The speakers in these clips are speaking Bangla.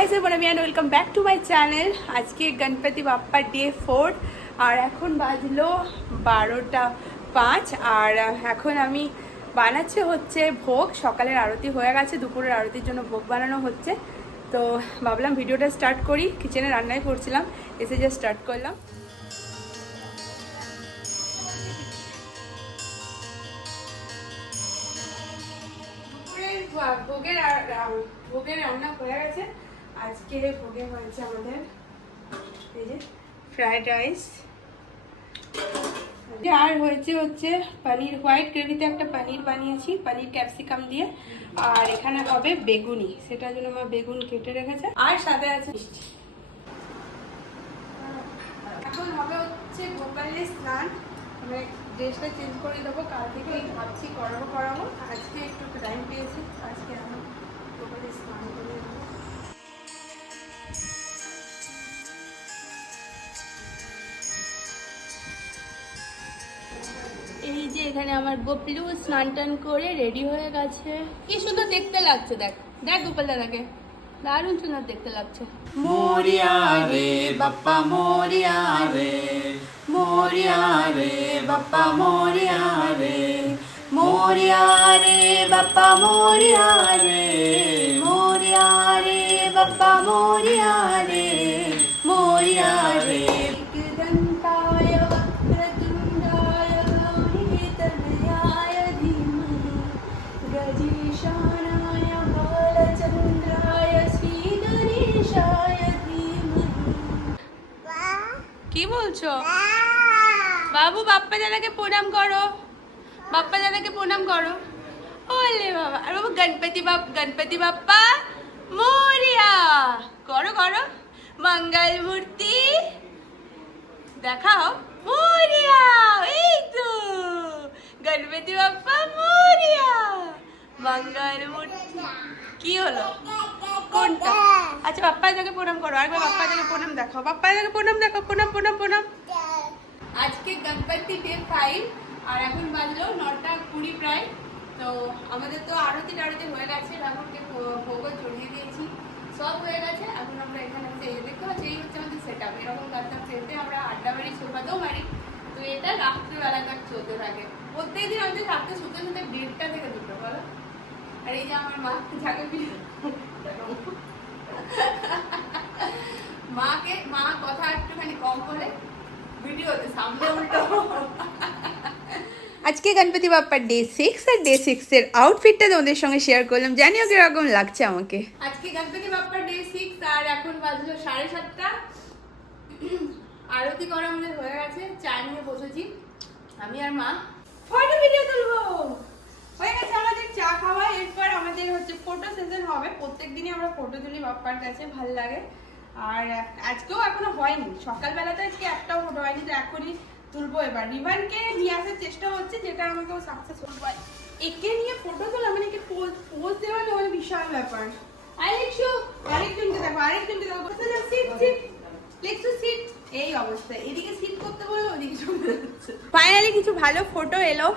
myself Bonami and welcome back to my channel. আজকে গণপতি বাপ্পা ডে 4 আর এখন বাজলো 12:05 আর এখন আমি বানাচ্ছি হচ্ছে ভোগ। সকালের আরতি হয়ে গেছে, দুপুরের আরতির জন্য ভোগ বানানো হচ্ছে। তো ভাবলাম ভিডিওটা স্টার্ট করি। কিচেনে রান্নাই করছিলাম, এসে জাস্ট স্টার্ট করলাম। ভোগের রান্না হয়ে গেছে। আজকে ভোগে হয়েছে আমাদের এই যে ফ্রাইড রাইস, আর হচ্ছে পনির হোয়াইট গ্রেভিতে একটা পনির বানিয়েছি, পনির ক্যাপসিকাম দিয়ে। আর এখানে হবে বেগুনি, সেটার জন্য মা বেগুন কেটে রেখেছে। আর সাথে আছে মিষ্টি। এখন হবে হচ্ছে গোপালের স্নান। আমি ড্রেসটা চেঞ্জ করে দেবো, কাল থেকে ভাবছি করাবো। আজকে একটু টাইম পেয়েছি, আজকে আমি গোপালের স্নান করে দেবো। এই যে এখানে আমার গোপলু স্নান টান করে রেডি হয়ে গেছে। কি সুন্দর দেখতে লাগছে, দেখ গোপাল দাদাকে, দারুণ সুন্দর দেখতে লাগছে। মোরিয়া রে বাপ্পা মোরিয়া রে, মোরিয়া রে বাপ্পা মোরিয়া রে, মোরিয়া রে বাপ্পা মোরিয়া রে, মোরিয়া রে বাপ্পা মোরিয়া রে, মোরিয়া রে। কি বলছো বাবু? বাপ্পা দাদাকে প্রণাম করো, বাপ্পা দাদাকে প্রণাম করো। ওলে বাবা। আর বাবু গণপতি বাপ্পা মোরিয়া করো মঙ্গল মূর্তি দেখাও, মোরিয়া। এই তো গণপতি বাপ্পা মোরিয়া, মঙ্গল মূর্তি। কি হলো কোনটা? আচ্ছা বাপ্পা দাদাকে প্রণাম করো, আরেকবার বাপ্পা দাদাকে প্রণাম দেখাও, বাপ্পা দাদাকে প্রণাম দেখাও, প্রণাম। আজকে গণপতি ডে 5 আর এখন বাজলো 9:20 প্রায়। তো আমাদের তো আরতি হয়ে গেছে, ঠাকুরকে ভোগও চড়িয়ে দিয়েছি, সব হয়ে গেছে। এখন আমরা এখানে দেখতে পাচ্ছি এই হচ্ছে আমাদের সেট আপ। এরকম কাজটা চেতে আমরা আড্ডা মারি, সোফাতেও মারি। তো এটা রাত্রিবেলাকার চলতে থাকে প্রত্যেকদিন। আমাদের রাত্রে শুতে 1:30 থেকে 2টো বলো। আর এই যে আমার মা যাকে মা কথা একটুখানি কম বলে, ভিডিওতে সামনে উল্টো। আজকে গণপতি বাপ্পার ডে 6 আর ডে 6 এর আউটফিটটা তোমাদের সঙ্গে শেয়ার করলাম, জানিও কিরকম লাগছে আমাকে। আজকে গণপতি বাপ্পার ডে 6 আর এখন বাজলো 7:30। আরতি করা আমাদের হয়ে গেছে, চা নিয়ে বসেছি আমি আর মা। ফটো ভিডিও তুলবো, হয়ে গেছে আমাদের চা খাওয়া। এরপর আমাদের হচ্ছে ফটো সেশন হবে। প্রত্যেকদিনই আমরা ফটো তুলি বাপ্পার কাছে, ভালো লাগে। আর আজকেও এখনো হয়নি, সকালবেলাতে আজকে একটাও ফটো হয়নি, তো এখনই তুলবো। এবার রিভানকে নিয়ে আসার চেষ্টা হচ্ছে, যেটা আমাকেও সাকসেসফুল হয়। একে নিয়ে ফটো তোলা মানে একে পোজ দেওয়া না, মানে বিশাল ব্যাপার। আরেকজনকে দেখো, সিট। এই অবস্থা, এদিকে সিট করতে বললো, ওদিকে চলে যাচ্ছে। ফাইনালি কিছু ভালো ফটো এলো,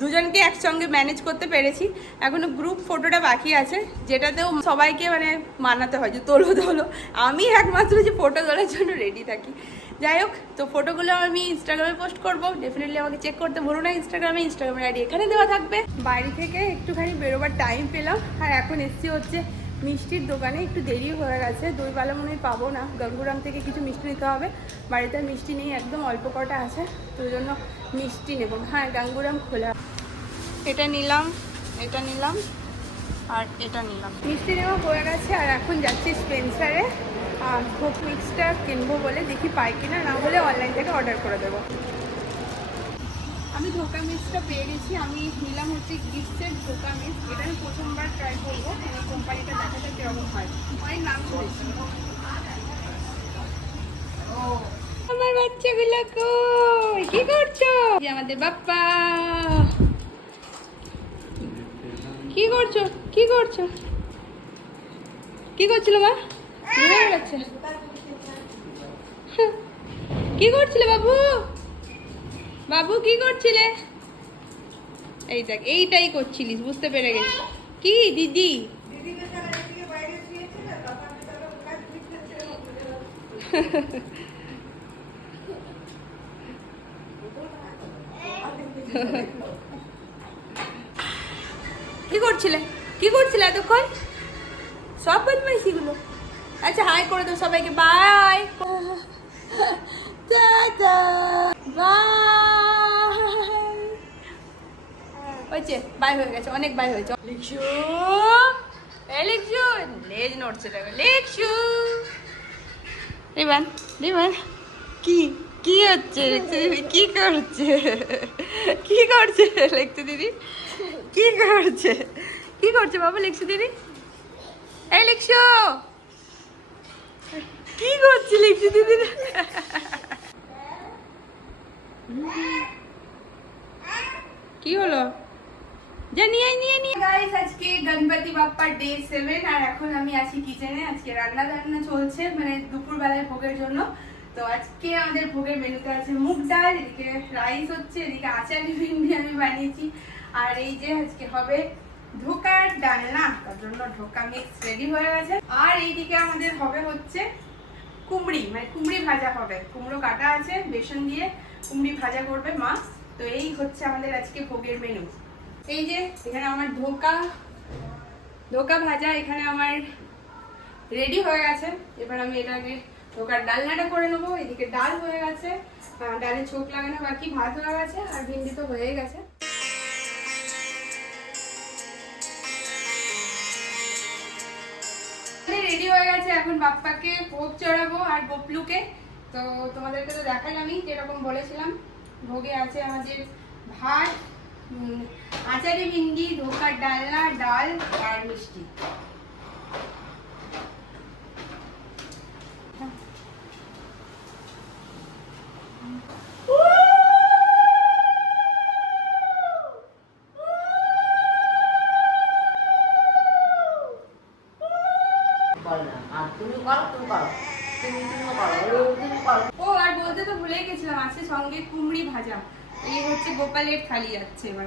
দুজনকে একসঙ্গে ম্যানেজ করতে পেরেছি। এখনো গ্রুপ ফটোটা বাকি আছে, যেটাতেও সবাইকে মানে মানাতে হয় যে তোলো। আমি একমাত্র যে ফটো তোলার জন্য রেডি থাকি। যাই হোক, তো ফটোগুলো আমি ইনস্টাগ্রামে পোস্ট করবো, ডেফিনেটলি আমাকে চেক করতে ভুলো না। ইনস্টাগ্রামের আইডি এখানে দেওয়া থাকবে। বাড়ি থেকে একটুখানি বেরোবার টাইম পেলাম, আর এখন এসছি হচ্ছে মিষ্টির দোকানে। একটু দেরি হয়ে গেছে, দইবালা মনে হয় পাবো না। গঙ্গুরাম থেকে কিছু মিষ্টি নিতে হবে, বাড়িতে মিষ্টি নেই, একদম অল্প কটা আছে, তো ওই জন্য মিষ্টি নেব। হ্যাঁ, গাঙ্গুরাম খোলা। এটা নিলাম আর এটা নিলাম। মিষ্টি নেওয়া হয়ে গেছে, আর এখন যাচ্ছি স্পেন্সারে। আর ভোগ মিক্সটা কিনবো বলে, দেখি পাই কিনা, না হলে অনলাইন থেকে অর্ডার করে দেবো। আমি ধোকা মিক্সটা পেয়ে গেছি। আমি নিলাম হচ্ছে গিফটের ধোকা মিক্স। এটা আমি প্রথমবার ট্রাই করবো, এই কোম্পানিটা দেখা যাক কিরকম হয়। অনেক নাম শুনেছি। আমার বাচ্চাগুলো কই, কি করছো? আমাদের বাপ্পা কি করছিল মা? কি করছিলে বাবু কি করছিলে? এই দেখ, এইটাই করছিলিস, বুঝতে পেরে গেছি। কি দিদি কি করছিলে এতক্ষণ? সব বদমাইশিগুলো। আচ্ছা হাই করে দাও সবাইকে, বাই। Tata bye. হয়েছে, বাই হয়ে গেছে, অনেক বাই হয়েছে। লিখছু লিখছু লেজ নড়ছে, দেখো লিখছু। রিবান কি কি হচ্ছে? কি করছে লিখতে দিদি? কি করছে বাবা লিখছু দিদি? এই লিখছু কি করছে লিখছু দিদি? কি হলো? যা নিয়ে গাইস, আজকে গণপতি বাপ্পার ডে 7 আর এখন আমি আছি কিচেনে। আজকে রান্না চলছে, মানে দুপুর বেলায় ভোগের জন্য। তো আজকে আমাদের ভোগের মেনুতে আছে মুগ ডাল, এদিকে রাইস হচ্ছে, এদিকে আচারি ভিন্ডি আমি বানিয়েছি, আর এই যে আজকে হবে ধোকার ডালনা, তার জন্য ঢোকা মিক্স রেডি হয়ে গেছে। আর এইদিকে আমাদের হবে হচ্ছে কুমড়ি, মানে কুমড়ি ভাজা হবে। কুমড়ো কাটা আছে, বেসন দিয়ে কুমড়ি ভাজা করবে মা। তো এই হচ্ছে আমাদের আজকে ভোগের মেনু। এই যে এখানে আমার ধোকা ভাজা এখানে আমার রেডি হয়ে গেছে। এবার আমি এটাকে ধোকার ডালনাটা করে নেবো। এদিকে ডাল হয়ে গেছে, ডালে ছোপ লাগানো বাকি, ভাত হয়ে গেছে, আর ভিন্ডি তো হয়ে গেছে। রেডি হয়ে গেছে, এখন বাপ্পাকে ভোগ চড়াবো আর গোপলুকে। তো তোমাদেরকে তো দেখালামই, যেরকম বলেছিলাম। ভোগে আছে আমাদের ভাত, আচারি ভিন্ডি, ধোকার ডালনা, ডাল আর মিষ্টি। ও আর বলতে তো ভুলেই গেছিলাম, আছে সঙ্গে কুমড়ি ভাজা। এই হচ্ছে গোপালের থালি যাচ্ছে এবার।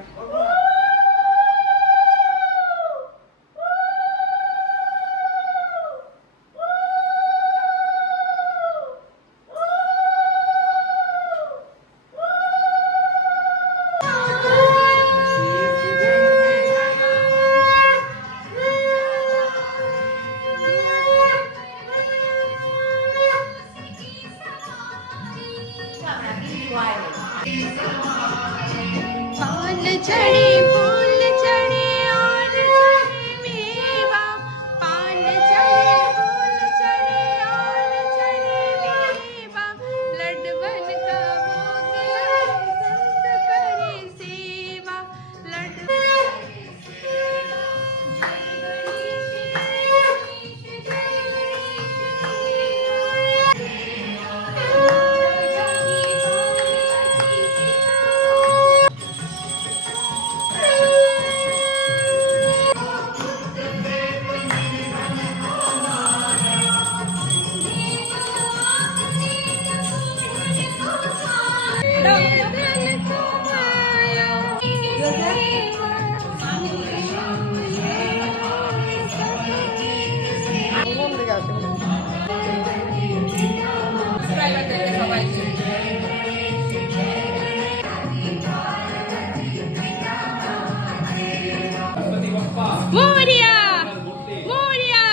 पान चढ़े फूल चढ़े और चढ़े मेवा, पान चढ़े फूल चढ़े और चढ़े मेवा, लड्डूवन का भोग लगाए संत करे सेवा, मोरिया मोरिया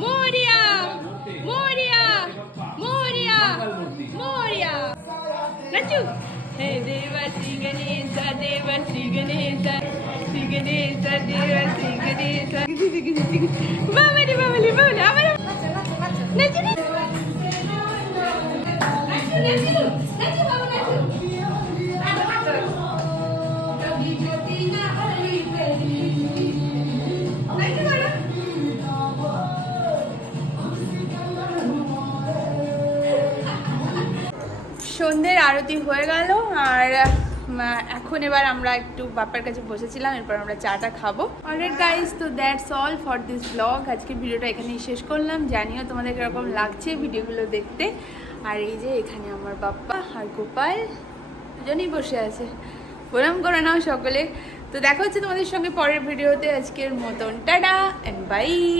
मोरिया मोरिया मोरिया मोरिया नचू हे देव श्री गणेश देव श्री गणेश श्री गणेश देव श्री गणेश बाबली बाबली बाबली आवर नचू नचू नचू नचू बाबा সন্ধ্যের আরতি হয়ে গেল, আর এখন এবার আমরা একটু বাপ্পার কাছে বসেছিলাম, এরপর আমরা চাটা খাবো। অলরাইট গাইস, তো that's all for this blog. আজকের ভিডিওটা এখানেই শেষ করলাম। জানিও তোমাদের কিরকম লাগছে ভিডিওগুলো দেখতে। আর এই যে এখানে আমার বাপ্পা আর গোপাল দুজনেই বসে আছে। প্রণাম করে নাও সকলে। তো দেখা হচ্ছে তোমাদের সঙ্গে পরের ভিডিওতে। আজকের মতন টাটা এন্ড বাই।